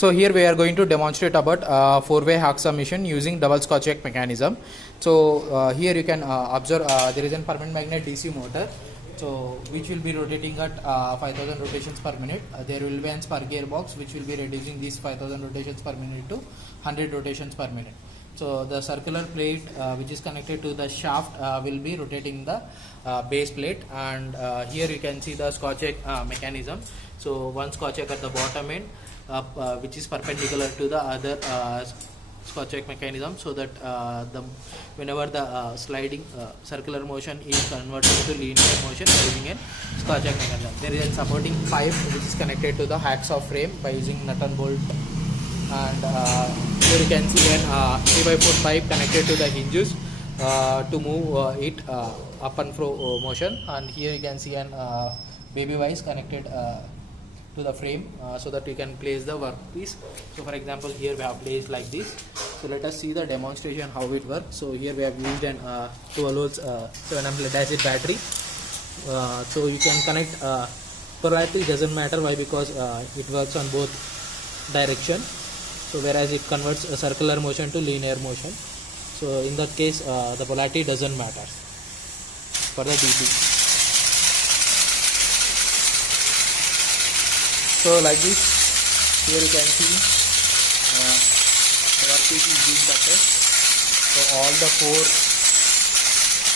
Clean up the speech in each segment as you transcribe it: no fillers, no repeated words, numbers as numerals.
So here we are going to demonstrate about 4-way hacksaw machine using double scotch jack mechanism. So here you can observe there is a permanent magnet DC motor, so which will be rotating at 5000 rotations per minute. There will be a spur gearbox which will be reducing these 5000 rotations per minute to 100 rotations per minute. So the circular plate which is connected to the shaft will be rotating the base plate, and here you can see the scotch jack mechanism. So one scotch jack at the bottom end which is perpendicular to the other scotch jack mechanism, so that whenever the sliding circular motion is converted to linear motion by using a scotch jack mechanism. There is a supporting pipe which is connected to the hacksaw frame by using nut and bolt, and here you can see an 3x4 pipe connected to the hinges to move it up and fro motion, and here you can see an baby vise connected to the frame so that you can place the workpiece. So for example, here we have placed like this. So let us see the demonstration how it works. So here we have used an 12 volts 7 amp lead acid battery. So you can connect polarity, doesn't matter. Why? Because it works on both direction. So whereas it converts a circular motion to linear motion, so in that case the polarity doesn't matter for the DC. So like this, here you can see the workpiece is being cutted. So all the 4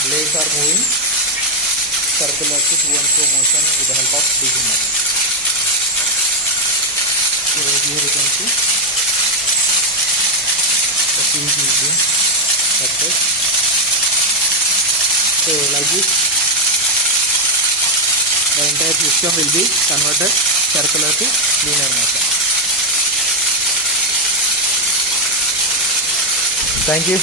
blades are moving circular to and fro motion with the help of DC motor. So here you can see the piece is being cutted. So like this, the entire system will be converted circular to linear motion. Thank you.